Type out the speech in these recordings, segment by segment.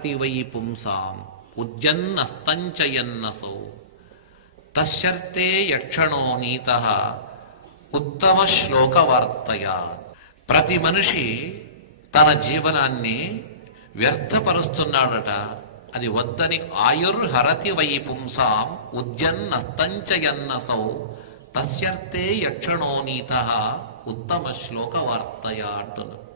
హరతి why పుంసాం ఉద్యన్నస్తంచయన్నసౌ తస్యర్తే యక్షణో నీతః ఉత్తమ శ్లోకవార్తయా. ప్రతి మనిషి తన జీవనాన్ని వ్యర్థపరుస్తున్నాడట. అది వద్దని ఆయుర్హరతి వై పుంసాం ఉద్యన్నస్తంచయన్నసౌ తస్యర్తే యక్షణో నీతః ఉత్తమ శ్లోకవార్తయా అంటున్నాడు.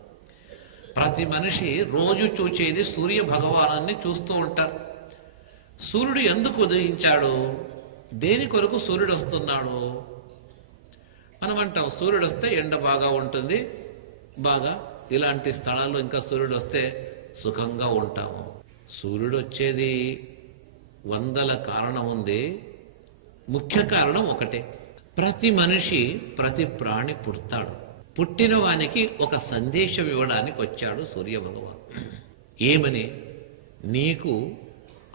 ప్రతి మనిషి రోజు చూచేది సూర్య భగవానాన్ని చూస్తూ ఉంటారు. సూర్యుడు ఎందుకు ఉదయించాడు, దేని కొరకు సూర్యుడు వస్తున్నాడు మనం అంటాం. సూర్యుడు వస్తే ఎండ బాగా ఉంటుంది, బాగా ఇలాంటి స్థలాల్లో ఇంకా సూర్యుడు వస్తే సుఖంగా ఉంటాము. సూర్యుడు వచ్చేది వందల కారణం ఉంది, ముఖ్య కారణం ఒకటే. ప్రతి మనిషి ప్రతి ప్రాణి పుడతాడు. పుట్టిన వానికి ఒక సందేశం ఇవ్వడానికి వచ్చాడు సూర్య భగవాన్. ఏమని? నీకు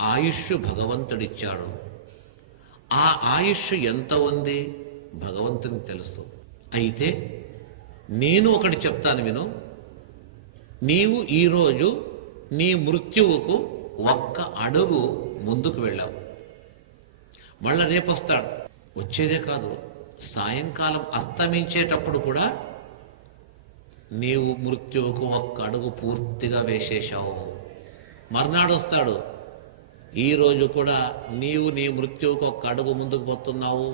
ఆయుష్ భగవంతుడిచ్చాడు. ఆ ఆయుష్ ఎంత ఉంది భగవంతునికి తెలుసు. అయితే నేను ఒకటి చెప్తాను విను. నీవు ఈరోజు నీ మృత్యువుకు ఒక్క అడుగు ముందుకు వెళ్ళావు, మళ్ళా రేపు వస్తాడు. వచ్చేదే కాదు, సాయంకాలం అస్తమించేటప్పుడు కూడా నీవు మృత్యువుకు ఒక్క అడుగు పూర్తిగా వేసేశావు. మర్నాడు వస్తాడు. ఈరోజు కూడా నీవు నీ మృత్యువుకు ఒక్క అడుగు ముందుకు పోతున్నావు.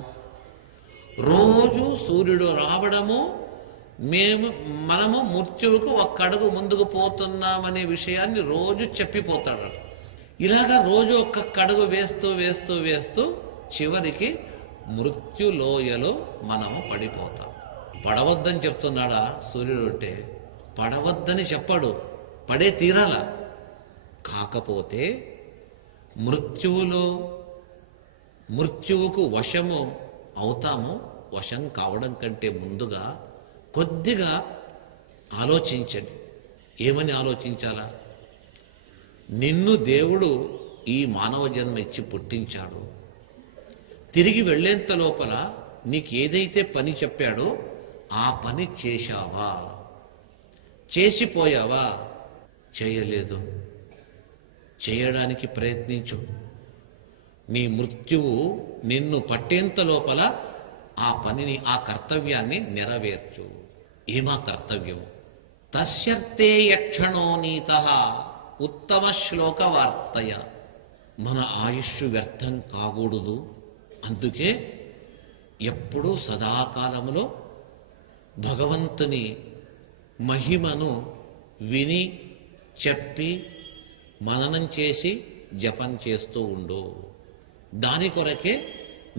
రోజు సూర్యుడు రావడము, మనము మృత్యువుకు ఒక్క అడుగు ముందుకు పోతున్నామనే విషయాన్ని రోజు చెప్పిపోతాడు. ఇలాగా రోజు ఒక్కొక్క అడుగు వేస్తూ వేస్తూ వేస్తూ చివరికి మృత్యులోయలో మనము పడిపోతాం. పడవద్దని చెప్తున్నాడా సూర్యుడు? అంటే పడవద్దని చెప్పాడు, పడే తీరాల. కాకపోతే మృత్యువుకు వశము అవుతాము. వశం కావడం కంటే ముందుగా కొద్దిగా ఆలోచించండి. ఏమని ఆలోచించాలా? నిన్ను దేవుడు ఈ మానవ జన్మ ఇచ్చి పుట్టించాడు. తిరిగి వెళ్ళేంత లోపల నీకు ఏదైతే పని చెప్పాడో ఆ పని చేశావా? చేసిపోయావా? చేయలేదు. చేయడానికి ప్రయత్నించు. నీ మృత్యువు నిన్ను పట్టేంత లోపల ఆ పనిని, ఆ కర్తవ్యాన్ని నెరవేర్చు. ఏమా కర్తవ్యం? తస్యర్తే యక్షణో నీతః ఉత్తమ శ్లోక వార్తయ. మన ఆయుష్ వ్యర్థం కాకూడదు. అందుకే ఎప్పుడూ సదాకాలంలో భగవంతుని మహిమను విని, చెప్పి, మననం చేసి జపం చేస్తూ ఉండు. దాని కొరకే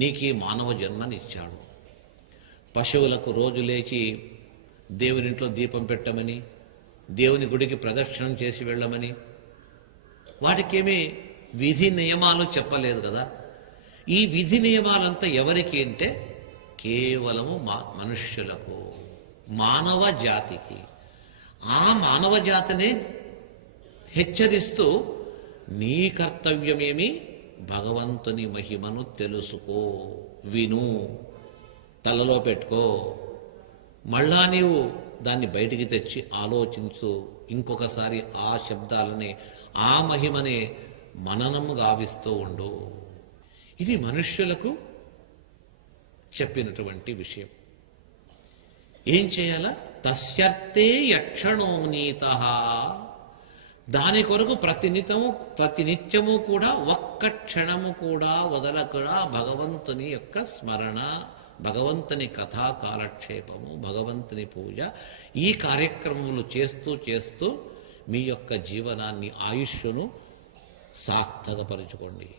నీకు ఈ మానవ జన్మనిచ్చాడు. పశువులకు రోజు లేచి దేవునింట్లో దీపం పెట్టమని, దేవుని గుడికి ప్రదక్షిణం చేసి వెళ్ళమని, వాటికేమీ విధి నియమాలు చెప్పలేదు కదా. ఈ విధి నియమాలంతా ఎవరికి అంటే కేవలము మనుష్యులకు, మానవ జాతికి. ఆ మానవ జాతిని హెచ్చరిస్తూ నీ కర్తవ్యమేమి? భగవంతుని మహిమను తెలుసుకో, విను, తలలో పెట్టుకో. మళ్ళా నీవు దాన్ని బయటికి తెచ్చి ఆలోచించు. ఇంకొకసారి ఆ శబ్దాలని, ఆ మహిమని మననము గావిస్తూ ఉండు. ఇది మనుష్యులకు చెప్పినటువంటి విషయం. ఏం చేయాలా? తస్యర్తే యక్షణో నీతః. దాని కొరకు ప్రతినిత్యము కూడా ఒక్క క్షణము కూడా వదలకుండా భగవంతుని యొక్క స్మరణ, భగవంతుని కథా కాలక్షేపము, భగవంతుని పూజ, ఈ కార్యక్రమములు చేస్తూ చేస్తూ మీ యొక్క జీవనాన్ని, ఆయుష్ను సార్థకపరుచుకోండి.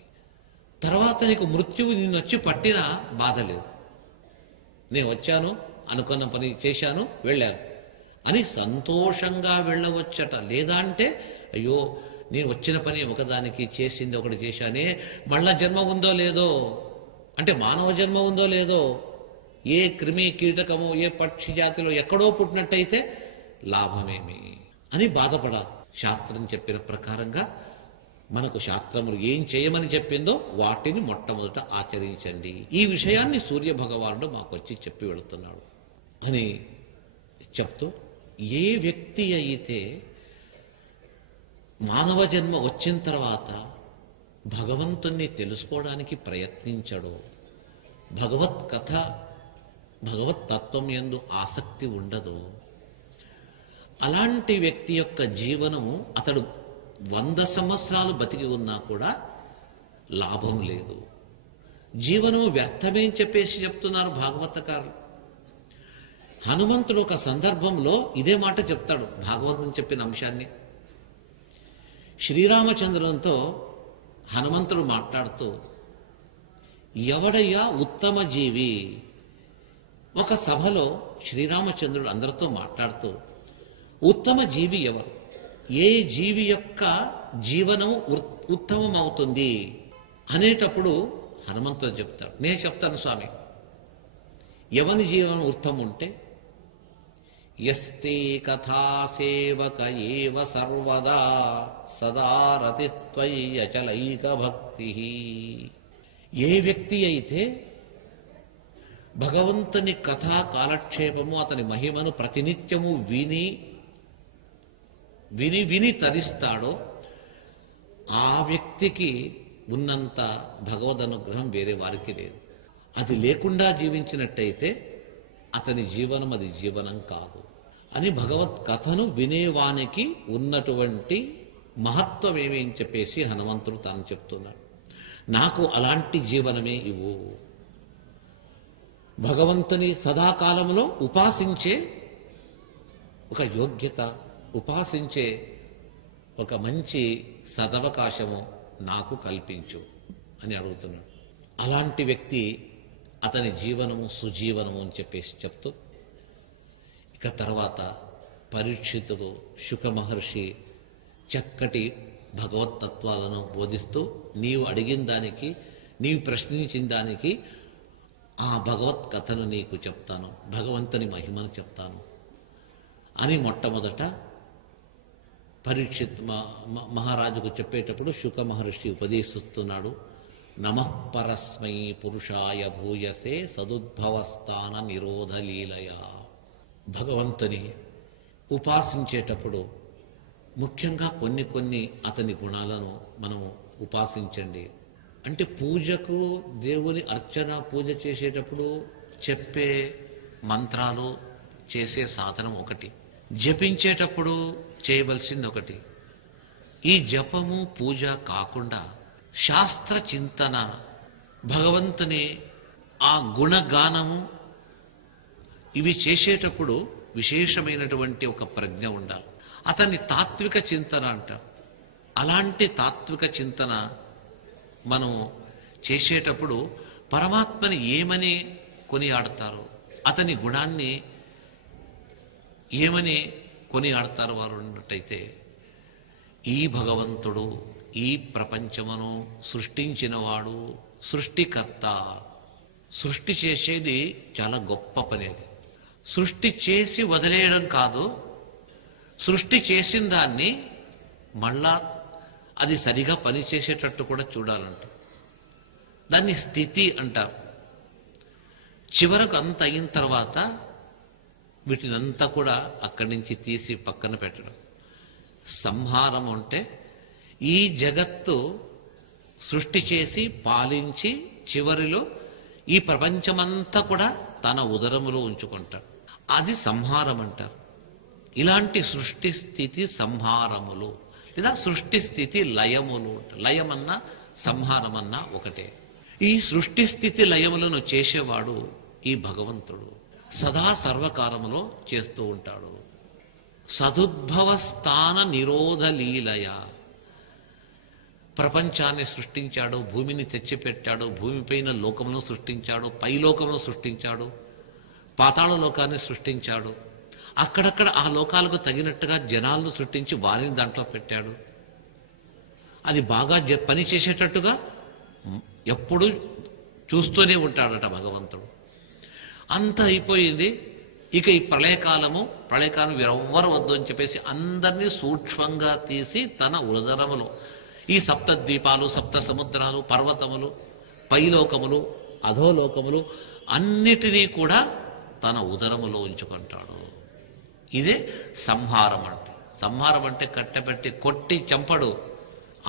తర్వాత నీకు మృత్యువు నిన్నొచ్చి పట్టినా బాధ లేదు. నేను వచ్చాను, అనుకున్న పని చేశాను, వెళ్ళాను అని సంతోషంగా వెళ్ళవచ్చట. లేదా అంటే అయ్యో నేను వచ్చిన పని ఒకదానికి, చేసింది ఒకటి చేశానే, మళ్ళా జన్మ ఉందో లేదో, అంటే మానవ జన్మ ఉందో లేదో, ఏ క్రిమి కీటకము, ఏ పక్షి జాతిలో ఎక్కడో పుట్టినట్టయితే లాభమేమి అని బాధపడాలి. శాస్త్రం చెప్పిన ప్రకారంగా మనకు శాస్త్రములు ఏం చేయమని చెప్పిందో వాటిని మొట్టమొదట ఆచరించండి. ఈ విషయాన్ని సూర్య భగవానుడు మాకు వచ్చి చెప్పి వెళుతున్నాడు అని చెప్తూ, ఏ వ్యక్తి అయితే మానవ జన్మ వచ్చిన తర్వాత భగవంతుణ్ణి తెలుసుకోవడానికి ప్రయత్నించడో, భగవత్ కథ భగవత్ తత్వం యందు ఆసక్తి ఉండదు, అలాంటి వ్యక్తి యొక్క జీవనము అతడు 100 సంవత్సరాలు బతికి ఉన్నా కూడా లాభం లేదు, జీవనము వ్యర్థమే అని చెప్పేసి చెప్తున్నారు భాగవతకారులు. హనుమంతుడు ఒక సందర్భంలో ఇదే మాట చెప్తాడు. భాగవతం చెప్పిన అంశాన్ని శ్రీరామచంద్రునితో హనుమంతుడు మాట్లాడుతూ, ఎవడయ్యా ఉత్తమ జీవి? ఒక సభలో శ్రీరామచంద్రుడు అందరితో మాట్లాడుతూ, ఉత్తమ జీవి ఎవరు, ఏ జీవి యొక్క జీవనం ఉత్తమం అవుతుంది అనేటప్పుడు హనుమంతుడు చెప్తాడు, నేను చెప్తాను స్వామి, ఎవని జీవనం ఉత్తమం ఉంటే యస్తే కథా సేవక ఏవ సర్వదా సదా రతిత్వయ్యచలైక భక్తి. ఏ వ్యక్తి అయితే భగవంతుని కథా కాలక్షేపము అతని మహిమను ప్రతినిత్యము విని విని విని తరిస్తాడో ఆ వ్యక్తికి ఉన్నంత భగవద్ అనుగ్రహం వేరే వారికి లేదు. అది లేకుండా జీవించినట్టయితే అతని జీవనం అది జీవనం కాదు అని భగవత్ కథను వినేవానికి ఉన్నటువంటి మహత్వం ఏమి అని చెప్పేసి హనుమంతుడు తాను చెప్తున్నాడు. నాకు అలాంటి జీవనమే ఇవ్వు. భగవంతుని సదాకాలంలో ఉపాసించే ఒక యోగ్యత, ఉపాసించే ఒక మంచి సదవకాశము నాకు కల్పించు అని అడుగుతున్నాడు. అలాంటి వ్యక్తి అతని జీవనము సుజీవనము అని చెప్పేసి చెప్తూ, ఇక తర్వాత పరీక్షితుడు శుక మహర్షి చక్కటి భగవత్తత్వాలను బోధిస్తూ, నీవు అడిగిన దానికి, నీవు ప్రశ్నించిన దానికి ఆ భగవత్ కథను నీకు చెప్తాను, భగవంతుని మహిమను చెప్తాను అని మొట్టమొదట పరీక్షిత్ మహారాజుకు చెప్పేటప్పుడు శుక మహర్షి ఉపదేశిస్తున్నాడు. నమః పరస్మై పురుషాయ భూయసే సదుద్భవస్థాన నిరోధ లీలయ. భగవంతుని ఉపాసించేటప్పుడు ముఖ్యంగా కొన్ని అతని గుణాలను మనం ఉపాసించండి. అంటే పూజకు, దేవుని అర్చన పూజ చేసేటప్పుడు చెప్పే మంత్రాలు, చేసే సాధనం ఒకటి, జపించేటప్పుడు చేయవలసింది ఒకటి. ఈ జపము పూజ కాకుండా శాస్త్ర చింతన, భగవంతుని ఆ గుణగానము ఇవి చేసేటప్పుడు విశేషమైనటువంటి ఒక ప్రజ్ఞ ఉండాలి. అతన్ని తాత్విక చింతన అంటారు. అలాంటి తాత్విక చింతన మనం చేసేటప్పుడు పరమాత్మని ఏమని కొనియాడతారు, అతని గుణాన్ని ఏమని కొనియాడతారు వారు అన్నట్టయితే, ఈ భగవంతుడు ఈ ప్రపంచమును సృష్టించినవాడు, సృష్టికర్త. సృష్టి చేసేది చాలా గొప్ప పని. అది సృష్టి చేసి వదిలేయడం కాదు, సృష్టి చేసిన దాన్ని మళ్ళా అది సరిగా పనిచేసేటట్టు కూడా చూడాలంట. దాన్ని స్థితి అంటారు. చివరకు అంత అయిన తర్వాత వీటినంతా కూడా అక్కడి నుంచి తీసి పక్కన పెట్టడం. సంహారం అంటే ఈ జగత్తు సృష్టి చేసి పాలించి చివరిలో ఈ ప్రపంచమంతా కూడా తన ఉదరములో ఉంచుకుంటాడు. అది సంహారం అంటారు. ఇలాంటి సృష్టి స్థితి సంహారములు లేదా సృష్టి స్థితి లయములు. లయమన్నా సంహారమన్నా ఒకటే. ఈ సృష్టి స్థితి లయములను చేసేవాడు ఈ భగవంతుడు. సదా సర్వకాలములో చేస్తూ ఉంటాడు. సదుద్భవ స్థాన నిరోధ లీలయ. ప్రపంచాన్ని సృష్టించాడు, భూమిని తెచ్చిపెట్టాడు, భూమిపైన లోకమును సృష్టించాడు, పైలోకమును సృష్టించాడు, పాతాళ లోకాన్ని సృష్టించాడు. అక్కడక్కడ ఆ లోకాలకు తగినట్టుగా జనాలను సృష్టించి వారిని దాంట్లో పెట్టాడు. అది బాగా పని చేసేటట్టుగా ఎప్పుడు చూస్తూనే ఉంటాడట భగవంతుడు. అంత అయిపోయింది. ఇక ఈ ప్రళయకాలం ఎవ్వరు వద్దు అని చెప్పేసి అందరినీ సూక్ష్మంగా తీసి తన ఉదరములో ఈ సప్త ద్వీపాలు, సప్త సముద్రాలు, పర్వతములు, పైలోకములు, అధోలోకములు అన్నిటినీ కూడా తన ఉదరములో ఉంచుకుంటాడు. ఇదే సంహారం అంటే. సంహారం అంటే కట్టెపెట్టి కొట్టి చంపడు,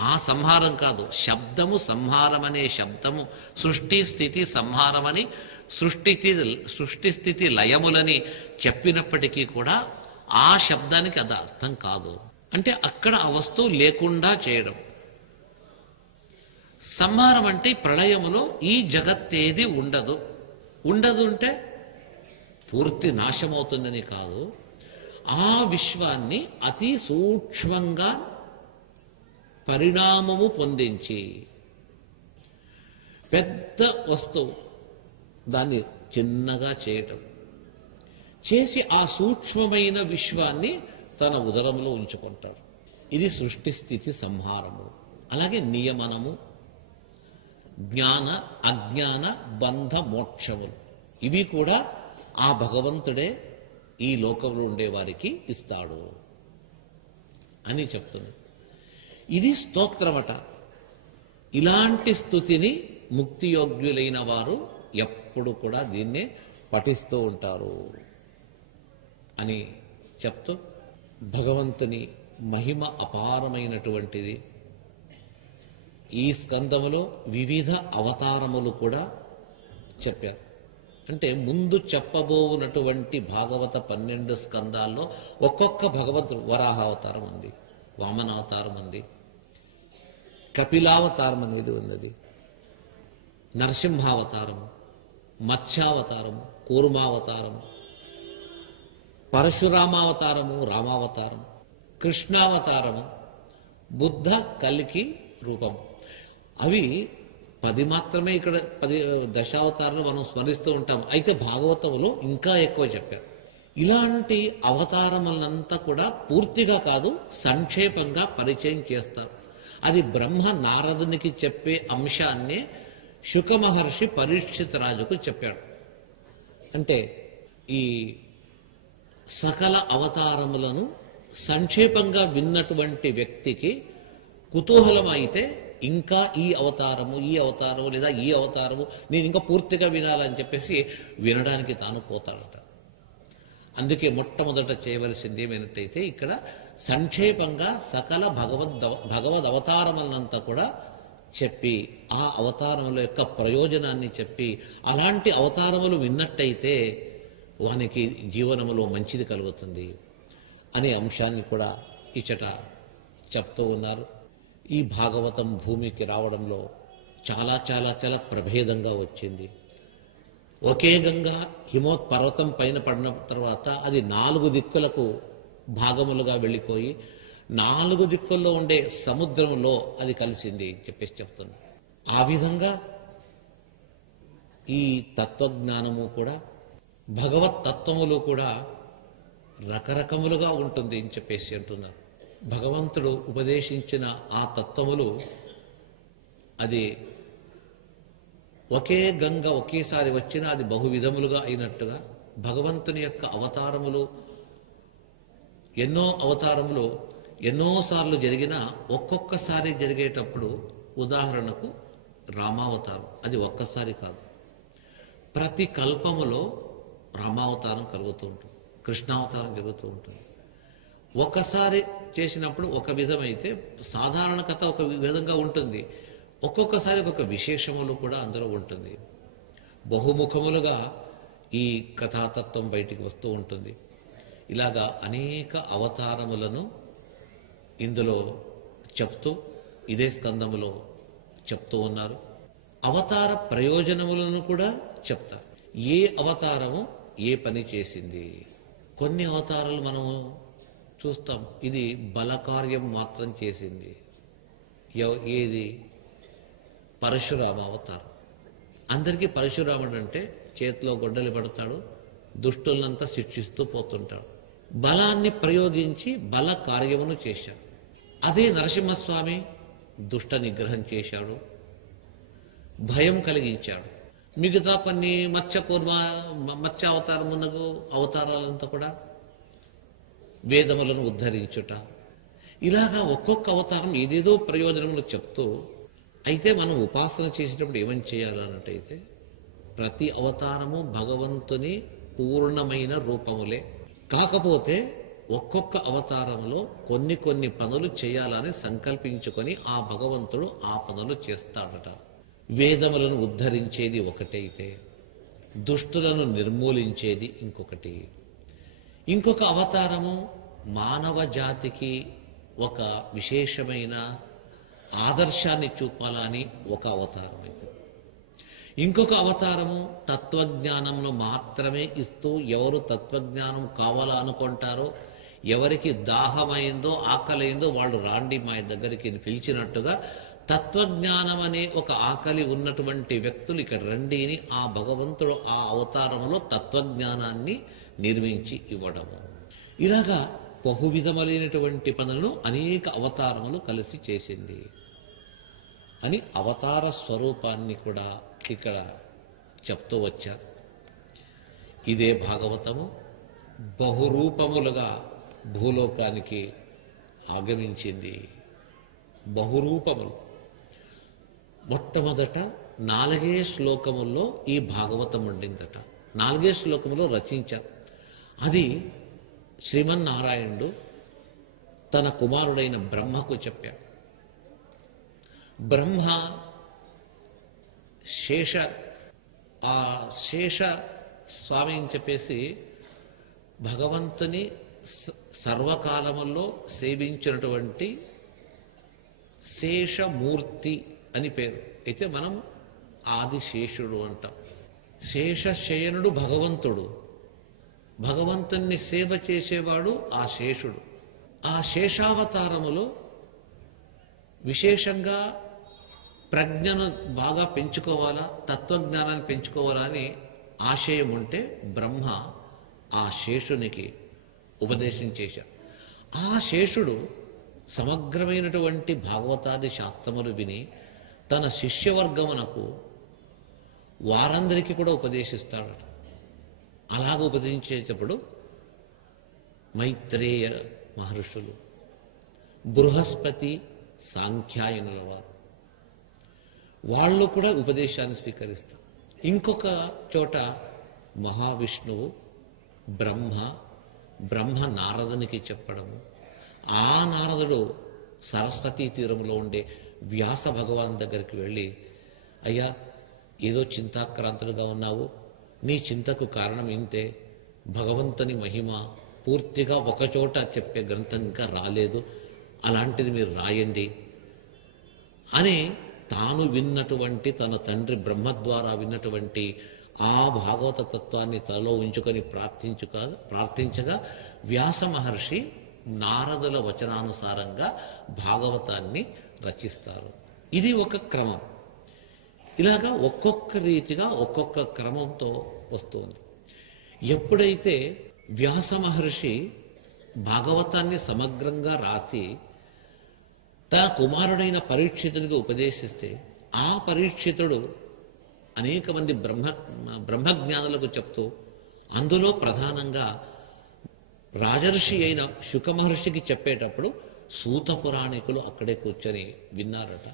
ఆ సంహారం కాదు. శబ్దము సంహారం అనే శబ్దము సృష్టి స్థితి సంహారమని, సృష్టి స్థితి లయములని చెప్పినప్పటికీ కూడా ఆ శబ్దానికి అది అర్థం కాదు. అంటే అక్కడ ఆ వస్తువు లేకుండా చేయడం. సంహారం అంటే ప్రళయములో ఈ జగత్తేది ఉండదు. ఉండదు అంటే పూర్తి నాశమవుతుందని కాదు, ఆ విశ్వాన్ని అతి సూక్ష్మంగా పరిణామము పొందించి పెద్ద వస్తువు దాన్ని చిన్నగా చేయటం, చేసి ఆ సూక్ష్మమైన విశ్వాన్ని తన ఉదరంలో ఉంచుకుంటాడు. ఇది సృష్టి స్థితి సంహారము. అలాగే నియమనము, జ్ఞాన అజ్ఞాన బంధ మోక్షములు, ఇవి కూడా ఆ భగవంతుడే ఈ లోకంలో ఉండేవారికి ఇస్తాడు అని చెప్తుంది. ఇది స్తోత్రమట. ఇలాంటి స్తుతిని ముక్తియోగ్యులైన వారు ఎప్పుడు కూడా దీన్నే పఠిస్తూ ఉంటారు అని చెప్తూ, భగవంతుని మహిమ అపారమైనటువంటిది. ఈ స్కందములో వివిధ అవతారములు కూడా చెప్పారు. అంటే ముందు చెప్పబోనటువంటి భాగవత 12 స్కందాల్లో ఒక్కొక్క భగవంతుడు, వరాహావతారం ఉంది, వామనావతారం ఉంది, కపిలావతారం అనేది ఉన్నది, నరసింహావతారము, మత్స్యావతారము, కూర్మావతారము, పరశురామావతారము, రామావతారం, కృష్ణావతారము, బుద్ధ కల్కి రూపం. అవి 10 మాత్రమే. ఇక్కడ 10 దశావతారాలు మనం స్మరిస్తూ ఉంటాం. అయితే భాగవతంలో ఇంకా ఎక్కువ చెప్పారు. ఇలాంటి అవతారములంతా కూడా పూర్తిగా కాదు, సంక్షేపంగా పరిచయం చేస్తారు. అది బ్రహ్మ నారదునికి చెప్పే అంశాన్నే శుక మహర్షి పరీక్షిత్ రాజుకు చెప్పాడు. అంటే ఈ సకల అవతారములను సంక్షేపంగా విన్నటువంటి వ్యక్తికి కుతూహలం అయితే ఇంకా ఈ అవతారము లేదా ఈ అవతారము నేను ఇంకా పూర్తిగా వినాలని చెప్పేసి వినడానికి తాను పోతాడట. అందుకే మొట్టమొదట చేయవలసింది ఏమైనట్టయితే ఇక్కడ సంక్షేపంగా సకల భగవద్ అవతారములంతా కూడా చెప్పి, ఆ అవతారముల యొక్క ప్రయోజనాన్ని చెప్పి, అలాంటి అవతారములు విన్నట్టయితే వానికి జీవనములో మంచిది కలుగుతుంది అనే అంశాన్ని కూడా ఇచ్చట చెప్తూ ఉన్నారు. ఈ భాగవతం భూమికి రావడంలో చాలా చాలా చాలా ప్రభేదంగా వచ్చింది. ఒకే గంగా హిమోత్పర్వతం పైన పడిన తర్వాత అది 4 దిక్కులకు భాగములుగా వెళ్ళిపోయి 4 దిక్కుల్లో ఉండే సముద్రంలో అది కలిసింది చెప్పేసి చెప్తున్నా. ఆ విధంగా ఈ తత్వజ్ఞానము కూడా, భగవత్ తత్వములు కూడా రకరకములుగా ఉంటుంది అని చెప్పేసి అంటున్నారు. భగవంతుడు ఉపదేశించిన ఆ తత్వములు అది ఒకే గంగ ఒకేసారి వచ్చినా అది బహువిధములుగా అయినట్టుగా భగవంతుని యొక్క అవతారములు, ఎన్నో అవతారములు ఎన్నోసార్లు జరిగినా ఒక్కొక్కసారి జరిగేటప్పుడు, ఉదాహరణకు రామావతారం అది ఒక్కసారి కాదు, ప్రతి కల్పములో రామావతారం కలుగుతూ ఉంటుంది, కృష్ణావతారం జరుగుతూ ఉంటుంది. ఒకసారి చేసినప్పుడు ఒక విధమైతే సాధారణ కథ ఒక విధంగా ఉంటుంది, ఒక్కొక్కసారి ఒక్కొక్క విశేషములు కూడా అందులో ఉంటుంది. బహుముఖములుగా ఈ కథాతత్వం బయటికి వస్తూ ఉంటుంది. ఇలాగా అనేక అవతారములను ఇందులో చెప్తూ ఇదే స్కందములో చెప్తూ ఉన్నారు. అవతార ప్రయోజనములను కూడా చెప్తారు. ఏ అవతారము ఏ పని చేసింది. కొన్ని అవతారాలు మనము చూస్తాం, ఇది బలకార్యం మాత్రం చేసింది. ఏది? పరశురామ అవతారం. అందరికీ పరశురాముడు అంటే చేతిలో గొడ్డలి పడతాడు, దుష్టులంతా శిక్షిస్తూ పోతుంటాడు. బలాన్ని ప్రయోగించి బల కార్యమును చేశాడు. అదే నరసింహస్వామి దుష్ట నిగ్రహం చేశాడు, భయం కలిగించాడు. మిగతా కొన్ని మత్స్య అవతారమునకు అవతారాలంతా కూడా వేదములను ఉద్ధరించుట, ఇలాగా ఒక్కొక్క అవతారం ఏదేదో ప్రయోజనములు చెప్తూ, అయితే మనం ఉపాసన చేసేటప్పుడు ఏమని చేయాలన్నట్టయితే ప్రతి అవతారము భగవంతుని పూర్ణమైన రూపములే. కాకపోతే ఒక్కొక్క అవతారంలో కొన్ని కొన్ని పనులు చేయాలని సంకల్పించుకొని ఆ భగవంతుడు ఆ పనులు చేస్తాడట. వేదములను ఉద్ధరించేది ఒకటైతే దుష్టులను నిర్మూలించేది ఇంకొకటి. ఇంకొక అవతారము మానవ జాతికి ఒక విశేషమైన ఆదర్శాన్ని చూపాలని ఒక అవతారం అయితే, ఇంకొక అవతారము తత్వజ్ఞానంను మాత్రమే ఇస్తూ ఎవరు తత్వజ్ఞానం కావాలనుకుంటారో, ఎవరికి దాహమైందో ఆకలైందో వాళ్ళు రాండి మా దగ్గరికి పిలిచినట్టుగా తత్వజ్ఞానం అనే ఒక ఆకలి ఉన్నటువంటి వ్యక్తులు ఇక్కడ రండి అని ఆ భగవంతుడు ఆ అవతారంలో తత్వజ్ఞానాన్ని నిర్మించి ఇవ్వడము. ఇలాగా బహువిధములైనటువంటి పనులను అనేక అవతారములు కలిసి చేసింది అని అవతార స్వరూపాన్ని కూడా ఇక్కడ చెప్తూ వచ్చారు. ఇదే భాగవతము బహురూపములుగా భూలోకానికి ఆగమించింది. బహురూపములు మొట్టమొదట 4 శ్లోకముల్లో ఈ భాగవతం ఉండిందట. 4 శ్లోకములో రచించారు. అది శ్రీమన్నారాయణుడు తన కుమారుడైన బ్రహ్మకు చెప్పాడు. బ్రహ్మ శేష స్వామి అని చెప్పేసి భగవంతుని సర్వకాలముల్లో సేవించినటువంటి శేషమూర్తి అని పేరు. అయితే మనం ఆదిశేషుడు అంటాం. శేషశయనుడు భగవంతుడు, భగవంతుణ్ణి సేవ చేసేవాడు ఆ శేషుడు. ఆ శేషావతారములో విశేషంగా ప్రజ్ఞను బాగా పెంచుకోవాలా, తత్వజ్ఞానాన్ని పెంచుకోవాలా అని ఆశయం ఉంటే బ్రహ్మ ఆ శేషునికి ఉపదేశం చేశాడు. ఆ శేషుడు సమగ్రమైనటువంటి భాగవతాది శాస్త్రములు విని తన శిష్యవర్గమునకు వారందరికీ కూడా ఉపదేశిస్తాడు. అలాగ ఉపదేశించేటప్పుడు మైత్రేయ మహర్షులు, బృహస్పతి, సాంఖ్యాయనుల వారు వాళ్ళు కూడా ఉపదేశాన్ని స్వీకరిస్తారు. ఇంకొక చోట మహావిష్ణువు బ్రహ్మ నారదునికి చెప్పడము, ఆ నారదుడు సరస్వతీ తీరంలో ఉండే వ్యాస భగవాన్ దగ్గరికి వెళ్ళి, అయ్యా ఏదో చింతాక్రాంతుడుగా ఉన్నావు, నీ చింతకు కారణం ఇంతే, భగవంతుని మహిమ పూర్తిగా ఒకచోట చెప్పే గ్రంథం ఇంకా రాలేదు, అలాంటిది మీరు రాయండి అని తాను విన్నటువంటి తన తండ్రి బ్రహ్మ ద్వారా విన్నటువంటి ఆ భాగవత తత్వాన్ని తలలో ఉంచుకొని ప్రార్థించగా వ్యాస మహర్షి నారదుల వచనానుసారంగా భాగవతాన్ని రచిస్తారు. ఇది ఒక క్రమం. ఇలాగా ఒక్కొక్క రీతిగా ఒక్కొక్క క్రమంతో వస్తుంది. ఎప్పుడైతే వ్యాస మహర్షి భాగవతాన్ని సమగ్రంగా రాసి తన కుమారుడైన పరీక్షితునికి ఉపదేశిస్తే, ఆ పరీక్షితుడు అనేక మంది బ్రహ్మజ్ఞానులకు చెప్తూ, అందులో ప్రధానంగా రాజర్షి అయిన శుక మహర్షికి చెప్పేటప్పుడు సూత పురాణికులు అక్కడే కూర్చొని విన్నారట.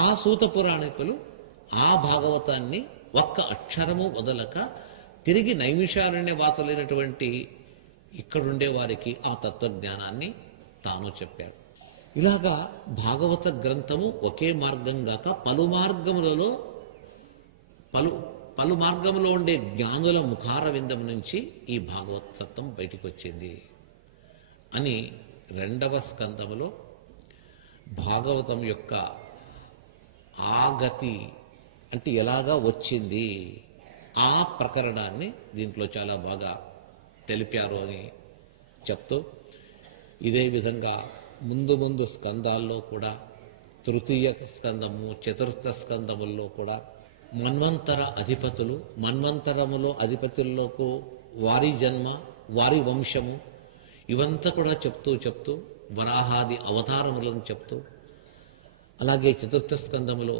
ఆ సూత పురాణికులు ఆ భాగవతాన్ని ఒక్క అక్షరము వదలక తిరిగి నైమిషారణ్య వాసులైనటువంటి ఇక్కడుండే వారికి ఆ తత్వజ్ఞానాన్ని తాను చెప్పాడు. ఇలాగా భాగవత గ్రంథము ఒకే మార్గం గాక పలు మార్గములో ఉండే జ్ఞానుల ముఖార విందం నుంచి ఈ భాగవత తత్వం బయటికి వచ్చింది అని 2వ స్కందములో భాగవతం యొక్క ఆగతి అంటే ఎలాగా వచ్చింది ఆ ప్రకరణాన్ని దీంట్లో చాలా బాగా తెలిపారు అని చెప్తూ, ఇదే విధంగా ముందు స్కందాల్లో కూడా తృతీయ స్కందము, చతుర్థ స్కందముల్లో కూడా మన్వంతర అధిపతులు, మన్వంతరములో అధిపతుల్లోకి వారి జన్మ, వారి వంశము ఇవంతా కూడా చెప్తూ వరాహాది అవతారములను చెప్తూ, అలాగే చతుర్థ స్కందములో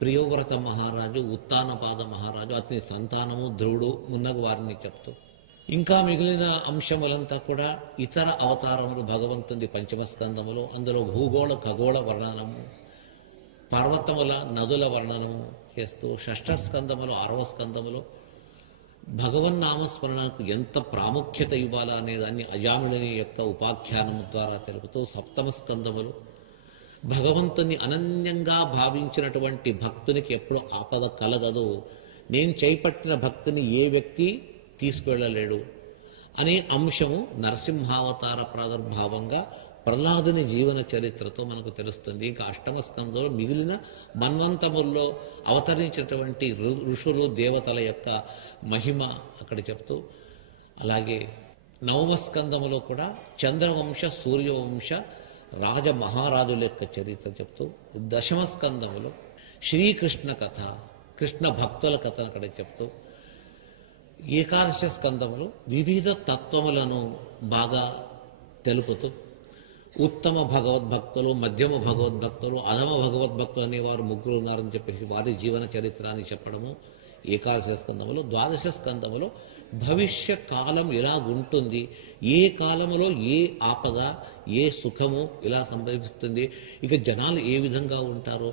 ప్రియవ్రత మహారాజు, ఉత్తానపాద మహారాజు, అతని సంతానము ధ్రువుడు మున్నగు వారిని చెప్తూ, ఇంకా మిగిలిన అంశములంతా కూడా ఇతర అవతారములు భగవంతుని 5వ స్కందములో, అందులో భూగోళ ఖగోళ వర్ణనము, పర్వతముల నదుల వర్ణనము చేస్తూ 6వ స్కందములో 6వ స్కందములో భగవన్నామస్మరణకు ఎంత ప్రాముఖ్యత ఇవ్వాలా అనేదాన్ని అజామిళుని యొక్క ఉపాఖ్యానం ద్వారా తెలుపుతూ సప్తమ స్కందములు భగవంతుని అనన్యంగా భావించినటువంటి భక్తునికి ఎప్పుడు ఆపద కలగదు, నేను చేపట్టిన భక్తిని ఏ వ్యక్తి తీసుకువెళ్ళలేడు అనే అంశము నరసింహావతార ప్రాదుర్భావంగా ప్రహ్లాదుని జీవన చరిత్రతో మనకు తెలుస్తుంది. ఇంకా అష్టమ స్కందంలో మిగిలిన మన్వంతముల్లో అవతరించినటువంటి ఋషులు దేవతల యొక్క మహిమ అక్కడ చెప్తూ, అలాగే నవమ స్కందములో కూడా చంద్రవంశ సూర్యవంశ రాజ మహారాజుల యొక్క చరిత్ర చెప్తూ, దశమ స్కందములో శ్రీకృష్ణ కథ, కృష్ణ భక్తుల కథను అక్కడ చెప్తూ, ఏకాదశ స్కందములు వివిధ తత్వములను బాగా తెలుపుతూ, ఉత్తమ భగవద్భక్తులు, మధ్యమ భగవద్భక్తులు, అధమ భగవద్భక్తులు అనేవారు ముగ్గురు ఉన్నారని చెప్పేసి వారి జీవన చరిత్ర అని చెప్పడము ఏకాదశ స్కందములు. ద్వాదశ స్కందములో భవిష్య కాలం ఎలా ఉంటుంది, ఏ కాలంలో ఏ ఆపద ఏ సుఖము ఇలా సంభవిస్తుంది, ఇక జనాలు ఏ విధంగా ఉంటారో,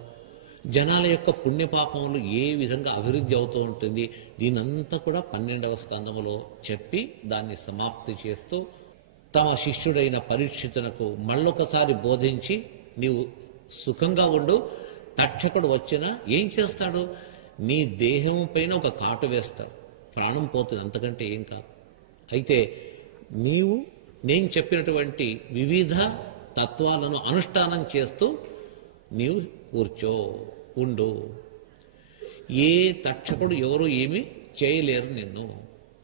జనాల యొక్క పుణ్యపాపములు ఏ విధంగా అభివృద్ధి అవుతూ ఉంటుంది, దీనంతా కూడా 12వ స్కందములో చెప్పి దాన్ని సమాప్తి చేస్తూ తమ శిష్యుడైన పరీక్షితునకు మళ్ళొకసారి బోధించి, నీవు సుఖంగా ఉండు, తక్షకుడు వచ్చినా ఏం చేస్తాడు, నీ దేహం పైన ఒక కాటు వేస్తాడు, ప్రాణం పోతుంది, అంతకంటే ఏం కాదు. అయితే నీవు నేను చెప్పినటువంటి వివిధ తత్వాలను అనుష్ఠానం చేస్తూ నీవు కూర్చో ఉండు, ఏ తక్షకుడు ఎవరు ఏమీ చేయలేరు నిన్ను.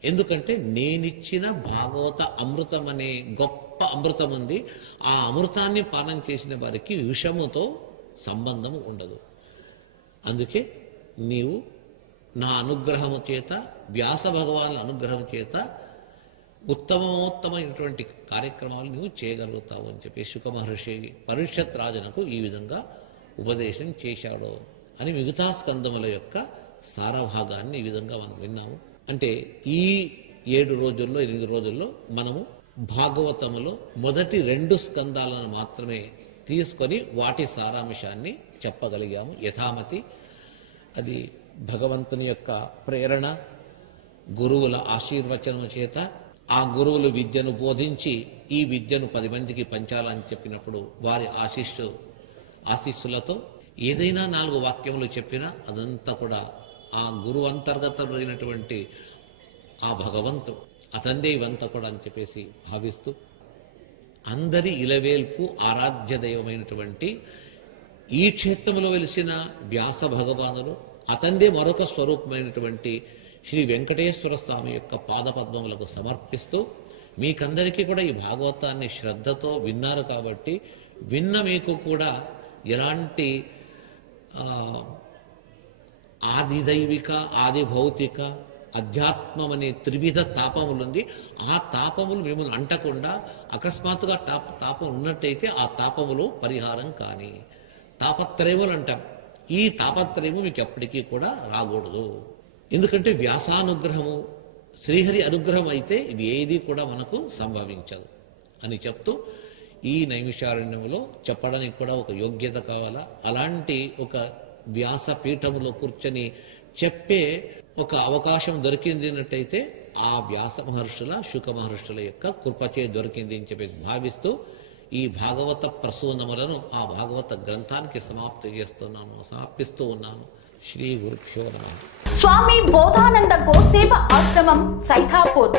ఎందుకంటే నేనిచ్చిన భాగవత అమృతం అనే గొప్ప అమృతం ఉంది, ఆ అమృతాన్ని పానం చేసిన వారికి విషముతో సంబంధం ఉండదు. అందుకే నీవు నా అనుగ్రహము చేత, వ్యాస భగవాన్ అనుగ్రహం చేత ఉత్తమోత్తమైనటువంటి కార్యక్రమాలు నువ్వు చేయగలుగుతావు అని చెప్పి శుక మహర్షి పరీక్షత్ రాజునకు ఈ విధంగా ఉపదేశం చేశాడు అని మిగతా స్కందముల యొక్క సారభాగాన్ని ఈ విధంగా మనం విన్నాము. అంటే ఈ 7 రోజుల్లో 8 రోజుల్లో మనము భాగవతములో మొదటి 2 స్కందాలను మాత్రమే తీసుకొని వాటి సారాంశాన్ని చెప్పగలిగాము యథామతి. అది భగవంతుని యొక్క ప్రేరణ, గురువుల ఆశీర్వచనం చేత, ఆ గురువులు విద్యను బోధించి ఈ విద్యను 10 మందికి పంచాలని చెప్పినప్పుడు వారి ఆశీస్సులతో ఏదైనా 4 వాక్యములు చెప్పినా అదంతా కూడా ఆ గురువు అంతర్గతమైనటువంటి ఆ భగవంతుడు అతందే ఇవంతా కూడా అని చెప్పేసి భావిస్తూ, అందరి ఇలవేల్పు ఆరాధ్య దైవమైనటువంటి ఈ క్షేత్రంలో వెలిసిన వ్యాస భగవానులు, అతందే మరొక స్వరూపమైనటువంటి శ్రీ వెంకటేశ్వర స్వామి యొక్క పాదపద్మములకు సమర్పిస్తూ, మీకందరికీ కూడా ఈ భాగవతాన్ని శ్రద్ధతో విన్నారు కాబట్టి, విన్న మీకు కూడా ఎలాంటి ఆది దైవిక, ఆది భౌతిక, అధ్యాత్మం అనే త్రివిధ తాపములుంది. ఆ తాపములు మిమ్మల్ని అంటకుండా అకస్మాత్తుగా తాపం ఉన్నట్టయితే ఆ తాపములు పరిహారం కాని తాపత్రయములు అంటాం. ఈ తాపత్రయము మీకు ఎప్పటికీ కూడా రాకూడదు. ఎందుకంటే వ్యాసానుగ్రహము, శ్రీహరి అనుగ్రహం అయితే ఇవి ఏది కూడా మనకు సంభవించదు అని చెప్తూ, ఈ నైమిషారణ్యములో చెప్పడానికి కూడా ఒక యోగ్యత కావాలా. అలాంటి ఒక వ్యాసపీఠములో కూర్చొని చెప్పే ఒక అవకాశం దొరికింది అన్నట్టయితే ఆ వ్యాస మహర్షుల, శుక మహర్షుల యొక్క కృపచే దొరికింది అని చెప్పి భావిస్తూ ఈ భాగవత ప్రసూనములను ఆ భాగవత గ్రంథానికి సమర్పిస్తూ ఉన్నాను. శ్రీ గురుభ్యో నమః. స్వామి బోధానంద గోసేవ ఆశ్రమం, సైథాపూర్.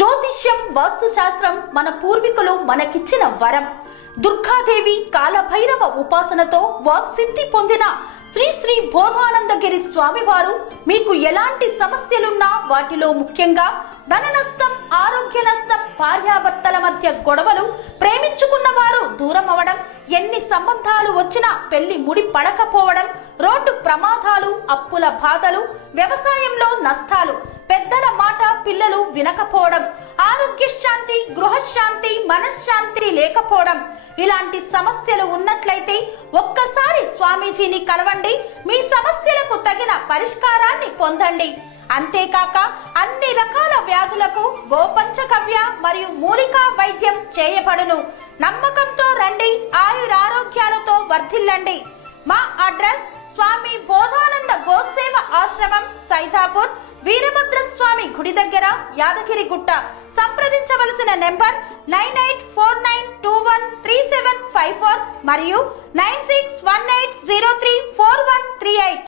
జ్యోతిష్యం, వాస్తుశాస్త్రం మన పూర్వీకులు మనకిచ్చిన వరం. దుర్గాదేవి, కాలభైరవ ఉపాసనతో వాక్సిద్ధి పొందిన శ్రీ శ్రీ బోధానందగిరి స్వామివారు మీకు ఎలాంటి సమస్యలున్నా, వాటిలో ముఖ్యంగా ధన నష్టం, ఆరోగ్య నష్టం, భార్యాభర్తల మధ్య గొడవలు, ప్రేమించుకున్న వారు దూరం అవడం, ఎన్ని సంబంధాలు వచ్చినా పెళ్లి ముడి పడకపోవడం, రోడ్డు ప్రమాదాలు, అప్పుల బాధలు, వ్యవసాయంలో నష్టాలు, పెద్దల మాట పిల్లలు వినకపోవడం, ఆరోగ్య శాంతి, గృహశాంతి, మనశ్శాంతి లేకపోవడం, ఇలాంటి సమస్యలు ఉన్నట్లయితే ఒక్కసారి స్వామీజీని కలవండి. మీ సమస్యలకు తగిన పరిష్కారాన్ని పొందండి. అంతేకాక అన్ని రకాల వ్యాధులకు గోపంచకవ్య మరియు మూలికా వైద్యం చేయబడును. నమ్మకంతో రండి, ఆయురారోగ్యాలతో వర్ధిల్లండి. మా అడ్రస్ స్వామి బోధానంద గోసేవ ఆశ్రమం, సైతాపూర్, వీరభద్రస్వామి గుడి దగ్గర, యాదగిరిగుట్ట. సంప్రదించవలసిన నెంబర్ 9849213754 మరియు 9618034138.